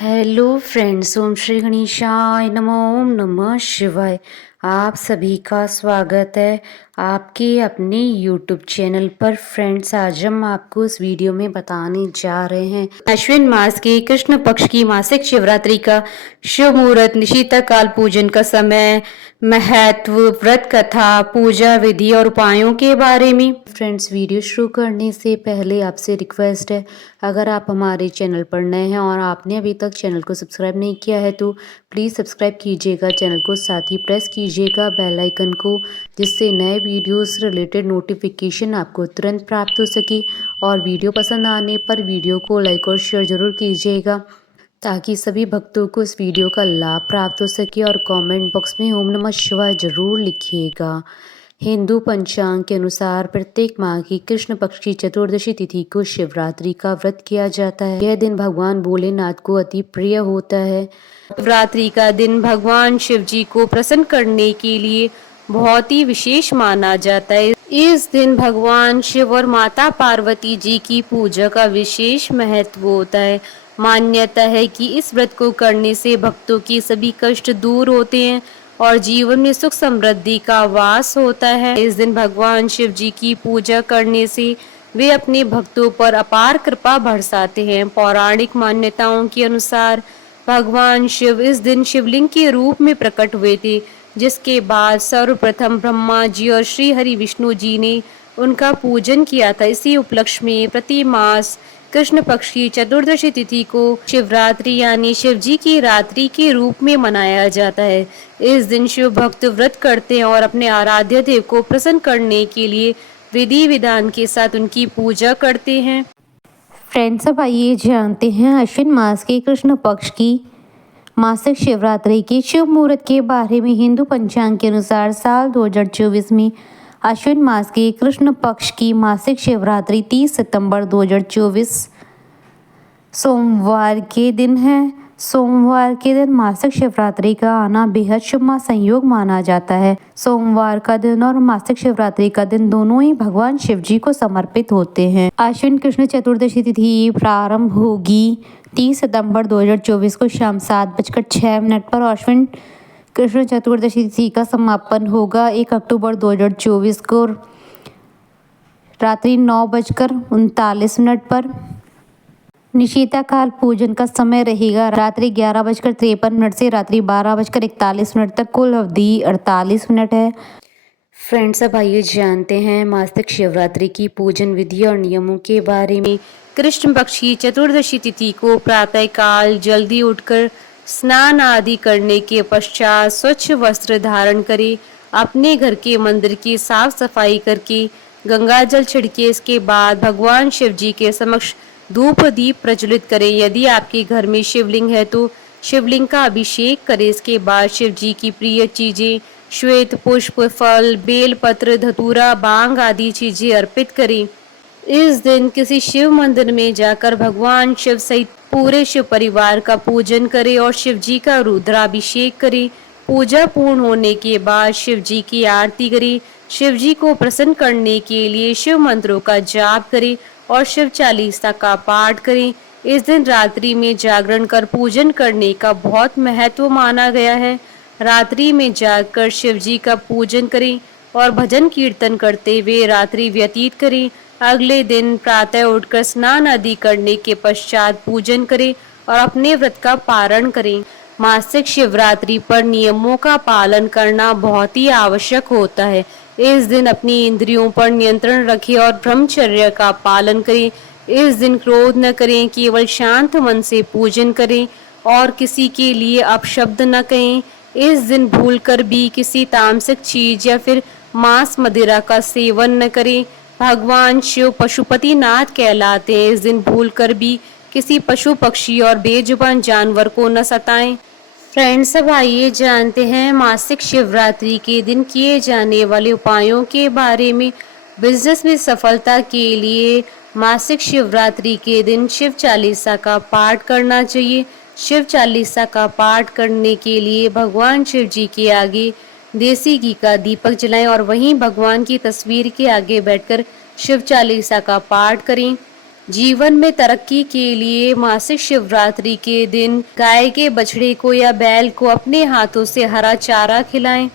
Hello friends, ओम श्री गणेशाय नमः। ओम नमः शिवाय। आप सभी का स्वागत है आपके अपने यूट्यूब चैनल पर। फ्रेंड्स, आज हम आपको इस वीडियो में बताने जा रहे हैं अश्विन मास के कृष्ण पक्ष की मासिक शिवरात्रि का शुभ मुहूर्त, निशिता काल, पूजन का समय, महत्व, व्रत कथा, पूजा विधि और उपायों के बारे में। फ्रेंड्स, वीडियो शुरू करने से पहले आपसे रिक्वेस्ट है, अगर आप हमारे चैनल पर नए हैं और आपने अभी तक चैनल को सब्सक्राइब नहीं किया है तो प्लीज़ सब्सक्राइब कीजिएगा चैनल को, साथ ही प्रेस कीजिएगा बेल आइकन को, जिससे नए वीडियोस रिलेटेड नोटिफिकेशन आपको तुरंत प्राप्त हो सके। और वीडियो पसंद आने पर वीडियो को लाइक और शेयर ज़रूर कीजिएगा ताकि सभी भक्तों को इस वीडियो का लाभ प्राप्त हो सके। और कमेंट बॉक्स में ओम नमः शिवाय जरूर लिखिएगा। हिंदू पंचांग के अनुसार प्रत्येक माह की कृष्ण पक्ष की चतुर्दशी तिथि को शिवरात्रि का व्रत किया जाता है। यह दिन भगवान भोलेनाथ को अति प्रिय होता है। शिवरात्रि का दिन भगवान शिव जी को प्रसन्न करने के लिए बहुत ही विशेष माना जाता है। इस दिन भगवान शिव और माता पार्वती जी की पूजा का विशेष महत्व होता है। मान्यता है कि इस व्रत को करने से भक्तों के सभी कष्ट दूर होते हैं और जीवन में सुख समृद्धि का वास होता है। इस दिन भगवान शिव जी की पूजा करने से वे अपने भक्तों पर अपार कृपा बरसाते हैं। पौराणिक मान्यताओं के अनुसार भगवान शिव इस दिन शिवलिंग के रूप में प्रकट हुए थे, जिसके बाद सर्वप्रथम ब्रह्मा जी और श्री हरि विष्णु जी ने उनका पूजन किया था। इसी उपलक्ष्य में प्रति मास कृष्ण पक्ष की चतुर्दशी तिथि को शिवरात्रि यानी शिव जी की रात्रि के रूप में मनाया जाता है। इस दिन शिव भक्त व्रत करते हैं और अपने आराध्य देव को प्रसन्न करने के लिए विधि विधान के साथ उनकी पूजा करते हैं। फ्रेंड्स, अब आइए जानते हैं अश्विन मास के कृष्ण पक्ष की मासिक शिवरात्रि के शुभ मुहूर्त के बारे में। हिंदू पंचांग के अनुसार साल 2024 में अश्विन मास के कृष्ण पक्ष की मासिक शिवरात्रि 30 सितंबर 2024 सोमवार के दिन है। सोमवार के दिन मासिक शिवरात्रि का आना बेहद शुभ संयोग माना जाता है। सोमवार का दिन और मासिक शिवरात्रि का दिन दोनों ही भगवान शिव जी को समर्पित होते हैं। अश्विन कृष्ण चतुर्दशी तिथि प्रारंभ होगी 30 सितंबर 2024 को शाम 7:06 पर। अश्विन कृष्ण चतुर्दशी तिथि का समापन होगा 1 अक्टूबर 2024 को रात्रि 9:39 पर। निशिता काल पूजन का समय रहेगा रात्रि 11:53 से रात्रि 12:41 तक। कुल अवधि 48 मिनट है। फ्रेंड्स, अब आइए जानते हैं मासिक शिवरात्रि की पूजन विधि और नियमों के बारे में। कृष्ण पक्ष की चतुर्दशी तिथि को प्रातः काल जल्दी उठकर स्नान आदि करने के पश्चात स्वच्छ वस्त्र धारण करें। अपने घर के मंदिर की साफ सफाई करके गंगा जल छिड़के। इसके बाद भगवान शिव जी के समक्ष धूप दीप प्रज्वलित करें। यदि आपके घर में शिवलिंग है तो शिवलिंग का अभिषेक करें। इसके बाद शिव जी की प्रिय चीजें श्वेत पुष्प, फल, बेल पत्र, धतूरा, बांग आदि चीजें अर्पित करें। इस दिन किसी शिव मंदिर में जाकर भगवान शिव सहित पूरे शिव परिवार का पूजन करें और शिव जी का रुद्राभिषेक करें। पूजा पूर्ण होने के बाद शिव जी की आरती करें। शिव जी को प्रसन्न करने के लिए शिव मंत्रों का जाप करें और शिव चालीसा का पाठ करें। इस दिन रात्रि में जागरण कर पूजन करने का बहुत महत्व माना गया है। रात्रि में जागकर शिव जी का पूजन करें और भजन कीर्तन करते हुए रात्रि व्यतीत करें। अगले दिन प्रातः उठकर स्नान आदि करने के पश्चात पूजन करें और अपने व्रत का पारण करें। मासिक शिवरात्रि पर नियमों का पालन करना बहुत ही आवश्यक होता है। इस दिन अपनी इंद्रियों पर नियंत्रण रखें और ब्रह्मचर्य का पालन करें। इस दिन क्रोध न करें, केवल शांत मन से पूजन करें और किसी के लिए अपशब्द न कहें। इस दिन भूलकर भी किसी तामसिक चीज या फिर मांस मदिरा का सेवन न करें। भगवान शिव पशुपति नाथ कहलाते हैं। इस दिन भूलकर भी किसी पशु पक्षी और बेजुबान जानवर को न सताएं। फ्रेंड्स, अब आइए जानते हैं मासिक शिवरात्रि के दिन किए जाने वाले उपायों के बारे में। बिजनेस में सफलता के लिए मासिक शिवरात्रि के दिन शिव चालीसा का पाठ करना चाहिए। शिव चालीसा का पाठ करने के लिए भगवान शिव जी के आगे देसी घी का दीपक जलाएं और वहीं भगवान की तस्वीर के आगे बैठकर शिव चालीसा का पाठ करें। जीवन में तरक्की के लिए मासिक शिवरात्रि के दिन गाय के बछड़े को या बैल को अपने हाथों से हरा चारा खिलाएं।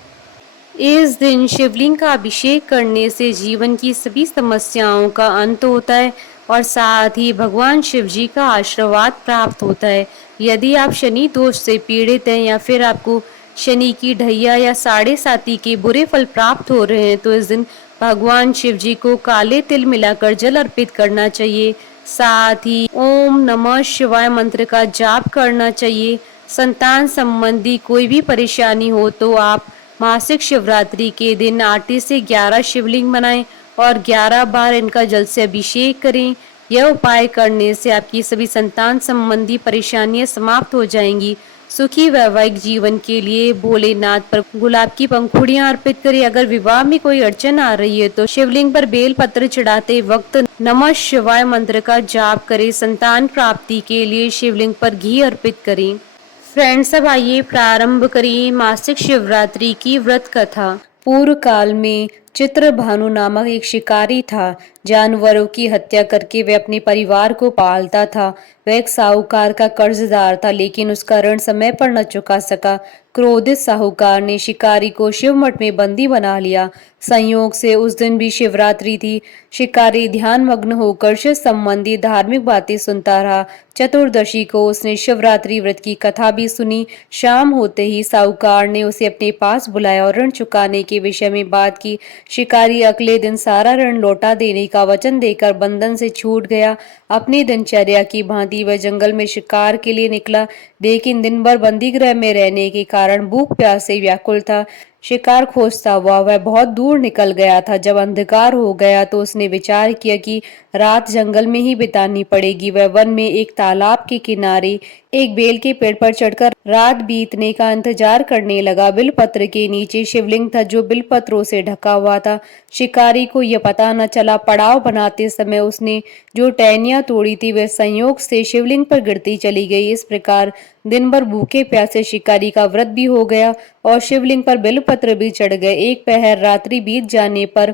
इस दिन शिवलिंग का अभिषेक करने से जीवन की सभी समस्याओं का अंत होता है और साथ ही भगवान शिव जी का आशीर्वाद प्राप्त होता है। यदि आप शनि दोष से पीड़ित हैं या फिर आपको शनि की ढैया या साढ़े साती के बुरे फल प्राप्त हो रहे हैं तो इस दिन भगवान शिव जी को काले तिल मिलाकर जल अर्पित करना चाहिए। साथ ही ओम नमः शिवाय मंत्र का जाप करना चाहिए। संतान संबंधी कोई भी परेशानी हो तो आप मासिक शिवरात्रि के दिन आटे से 11 शिवलिंग बनाएं और 11 बार इनका जल से अभिषेक करें। यह उपाय करने से आपकी सभी संतान संबंधी परेशानियां समाप्त हो जाएंगी। सुखी वैवाहिक जीवन के लिए भोलेनाथ पर गुलाब की पंखुड़ियां अर्पित करें। अगर विवाह में कोई अड़चन आ रही है तो शिवलिंग पर बेल पत्र चढ़ाते वक्त नमः शिवाय मंत्र का जाप करें। संतान प्राप्ति के लिए शिवलिंग पर घी अर्पित करें। फ्रेंड्स, अब आइए प्रारंभ करें मासिक शिवरात्रि की व्रत कथा। पूर्व काल में चित्रभानु नामक एक शिकारी था। जानवरों की हत्या करके वह अपने परिवार को पालता था। वह एक साहूकार का कर्जदार था, लेकिन उसका ऋण समय पर न चुका सका। क्रोधित साहूकार ने शिकारी को शिव मठ में बंदी बना लिया। संयोग से उस दिन भी शिवरात्रि थी। शिकारी ध्यान मग्न होकर शिव संबंधी धार्मिक बातें सुनता रहा। चतुर्दशी को उसने शिवरात्रि व्रत की कथा भी सुनी। शाम होते ही साहूकार ने उसे अपने पास बुलाया और ऋण चुकाने के विषय में बात की। शिकारी अगले दिन सारा ऋण लौटा देने का वचन देकर बंधन से छूट गया। अपनी दिनचर्या की भांति वह जंगल में शिकार के लिए निकला, लेकिन दिन भर बंदी गृह में रहने के कारण भूख प्यास से व्याकुल था। शिकार खोजता हुआ वह बहुत दूर निकल गया था। जब अंधकार हो गया तो उसने विचार किया कि रात जंगल में ही बितानी पड़ेगी। वह वन में एक तालाब के किनारे एक बेल के पेड़ पर चढ़कर रात बीतने का इंतजार करने लगा। बिलपत्र के नीचे शिवलिंग था जो बिलपत्रों से ढका हुआ था। शिकारी को यह पता न चला। पड़ाव बनाते समय उसने जो टहनियां तोड़ी थी वह संयोग से शिवलिंग पर गिरती चली गई। इस प्रकार दिन भर भूखे प्यासे शिकारी का व्रत भी हो गया और शिवलिंग पर बेलपत्र भी चढ़ गए। एक पहर रात्रि बीत जाने पर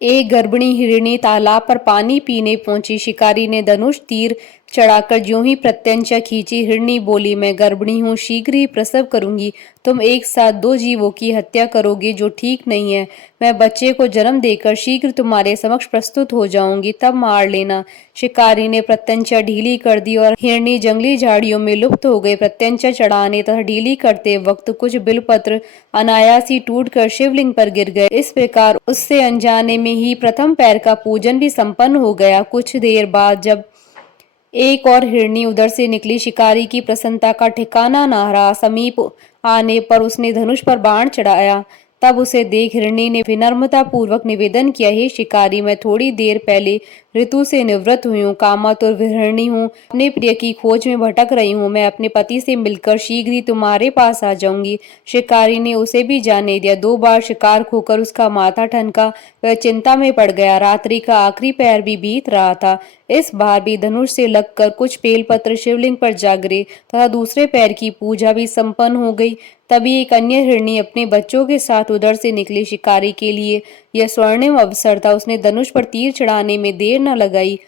एक गर्भिणी हिरणी तालाब पर पानी पीने पहुंची। शिकारी ने धनुष तीर चढ़ाकर ज्यों ही प्रत्यंचा खींची। हिरणी बोली, मैं गर्भिणी हूँ, शीघ्र ही प्रसव करूंगी। तुम एक साथ दो जीवों की हत्या करोगे जो ठीक नहीं है। मैं बच्चे को जन्म देकर शीघ्र तुम्हारे समक्ष प्रस्तुत हो जाऊंगी, तब मार लेना। शिकारी ने प्रत्यंचा ढीली कर दी और हिरणी जंगली झाड़ियों में लुप्त हो गई। प्रत्यंचा चढ़ाने तथा ढीली करते वक्त कुछ बिलपत्र अनायास ही टूटकर शिवलिंग पर गिर गए। इस प्रकार उससे अनजाने में ही प्रथम पैर का पूजन भी संपन्न हो गया। कुछ देर बाद जब एक और हिरणी उधर से निकली, शिकारी की प्रसन्नता का ठिकाना न रहा। समीप आने पर उसने धनुष पर बाण चढ़ाया। तब उसे देख हिरणी ने विनम्रता पूर्वक निवेदन किया, हे शिकारी, मैं थोड़ी देर पहले ऋतु से निवृत्त हुई हूँ, कामातुर विहरणी हूँ, अपने प्रिय की खोज में भटक रही हूँ। मैं अपने पति से मिलकर शीघ्र ही तुम्हारे पास आ जाऊंगी। शिकारी ने उसे भी जाने दिया। 2 बार शिकार खोकर उसका माथा ठनका। वह चिंता में पड़ गया। रात्रि का आखिरी पहर भी बीत रहा था। इस बार भी धनुष से लगकर कुछ बेलपत्र शिवलिंग पर जा गिरे तथा दूसरे पैर की पूजा भी संपन्न हो गई। तभी एक अन्य हिरणी अपने बच्चों के साथ उधर से निकली। शिकारी के लिए यह स्वर्णिम अवसर था। उसने धनुष पर तीर चढ़ाने में देर न लगाई।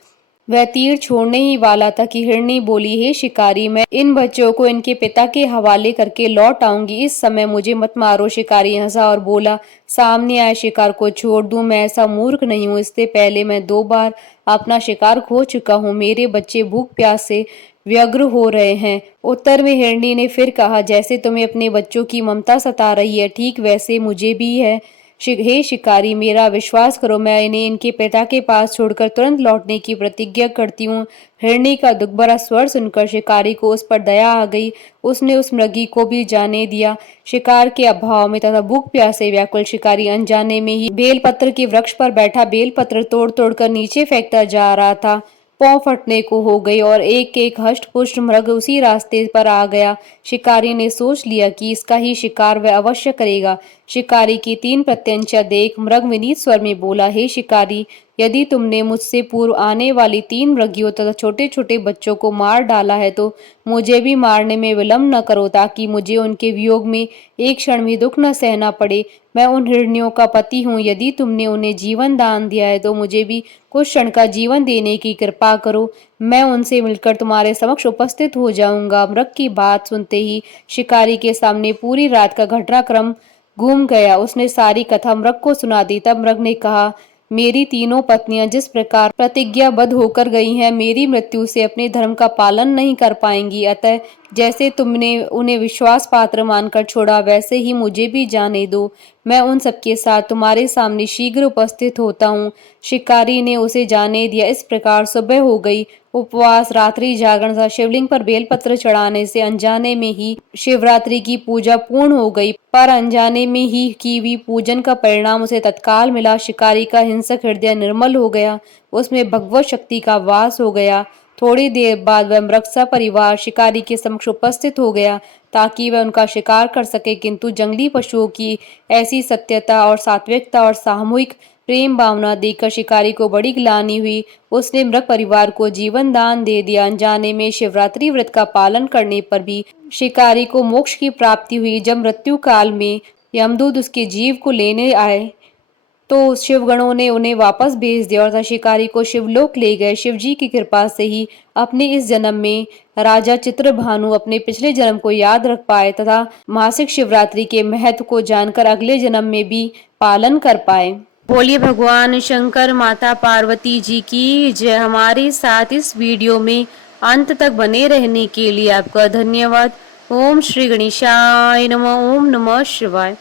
वह तीर छोड़ने ही वाला था कि हिरणी बोली, हे शिकारी, मैं इन बच्चों को इनके पिता के हवाले करके लौट आऊंगी। इस समय मुझे मत मारो। शिकारी हंसा और बोला, सामने आए शिकार को छोड़ दूं? मैं ऐसा मूर्ख नहीं हूं। इससे पहले मैं 2 बार अपना शिकार खो चुका हूं। मेरे बच्चे भूख प्यास से व्यग्र हो रहे हैं। उत्तर में हिरणी ने फिर कहा, जैसे तुम्हें अपने बच्चों की ममता सता रही है, ठीक वैसे मुझे भी है। हे शिकारी, मेरा विश्वास करो, मैं इन्हें इनके पिता के पास छोड़कर तुरंत लौटने की प्रतिज्ञा करती हूँ। हिरणी का दुख भरा स्वर सुनकर शिकारी को उस पर दया आ गई। उसने उस मृगी को भी जाने दिया। शिकार के अभाव में तथा भूख प्यास से व्याकुल शिकारी अनजाने में ही बेलपत्र के वृक्ष पर बैठा बेलपत्र तोड़ तोड़कर नीचे फेंकता जा रहा था। पांव फटने को हो गई और एक एक हष्ट पुष्ट मृग उसी रास्ते पर आ गया। शिकारी ने सोच लिया कि इसका ही शिकार वह अवश्य करेगा। शिकारी की 3 प्रत्यंचा देख मृग विनीत स्वर में बोला, हे शिकारी, यदि तुमने मुझसे पूर्व आने वाली 3 मृगियों तथा छोटे छोटे बच्चों को मार डाला है तो मुझे भी मारने में विलंब न करो, ताकि मुझे उनके वियोग में एक क्षण भी दुख न सहना पड़े। मैं उन हिरनियों का पति हूँ। यदि तुमने उन्हें जीवन दान दिया है तो मुझे भी कुछ क्षण का जीवन देने की कृपा करो। मैं उनसे मिलकर तुम्हारे समक्ष उपस्थित हो जाऊंगा। मृग की बात सुनते ही शिकारी के सामने पूरी रात का घटनाक्रम घूम गया। उसने सारी कथा मृग को सुना दी। तब मृग ने कहा, मेरी तीनों पत्नियां जिस प्रकार प्रतिज्ञाबद्ध होकर गई हैं, मेरी मृत्यु से अपने धर्म का पालन नहीं कर पाएंगी। अतः जैसे तुमने उन्हें विश्वास पात्र मानकर छोड़ा, वैसे ही मुझे भी जाने दो। मैं उन सबके साथ तुम्हारे सामने शीघ्र उपस्थित होता हूँ। शिकारी ने उसे जाने दिया। इस प्रकार सुबह हो गई। उपवास, रात्रि जागरण तथा शिवलिंग पर बेलपत्र चढ़ाने से अनजाने में ही शिवरात्रि की पूजा पूर्ण हो गई। पर अनजाने में ही की हुई पूजन का परिणाम उसे तत्काल मिला। शिकारी का हिंसक हृदय निर्मल हो गया, उसमें भगवत शक्ति का वास हो गया। थोड़ी देर बाद वह मृग सपरिवार शिकारी के समक्ष उपस्थित हो गया, ताकि वह उनका शिकार कर सके। किंतु जंगली पशुओं की ऐसी सत्यता और सात्विकता और सामूहिक प्रेम भावना देखकर शिकारी को बड़ी ग्लानि हुई। उसने मृग परिवार को जीवन दान दे दिया। अनजाने में शिवरात्रि व्रत का पालन करने पर भी शिकारी को मोक्ष की प्राप्ति हुई। जब मृत्यु काल में यमदूत उसके जीव को लेने आए तो शिवगणों ने उन्हें वापस भेज दिया और शिकारी को शिवलोक ले गए। शिवजी की कृपा से ही अपने इस जन्म में राजा चित्रभानु अपने पिछले जन्म को याद रख पाए तथा मासिक शिवरात्रि के महत्व को जानकर अगले जन्म में भी पालन कर पाए। बोलिए भगवान शंकर माता पार्वती जी की जय। हमारे साथ इस वीडियो में अंत तक बने रहने के लिए आपका धन्यवाद। ओम श्री गणेशाय नमः। ओम नमः शिवाय।